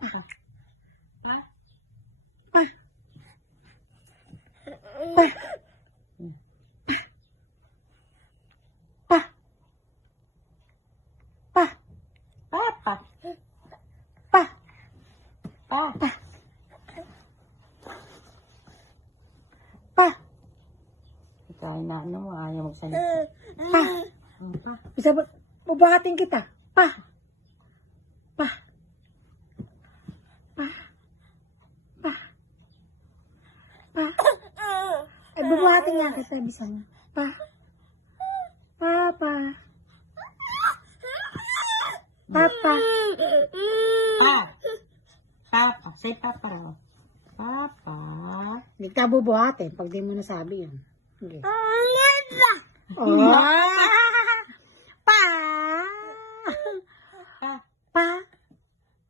Pa. Pa. Pa. Pa. Pa. Papa. Pa. Pa. Pa. Ikaw na ano mo, ayaw magsalita. Pa. Pa. Bisa ba, bubuhatin kita. Pa. Pa. Pa. Pa. Pa. Ay, bubuhatin nga kita, bisa mo. Pa. Papa. Papa. Pa. Papa. Say papa raw. Papa. Hindi ka bubuhatin pag di mo nasabi yun. Okay. Oh.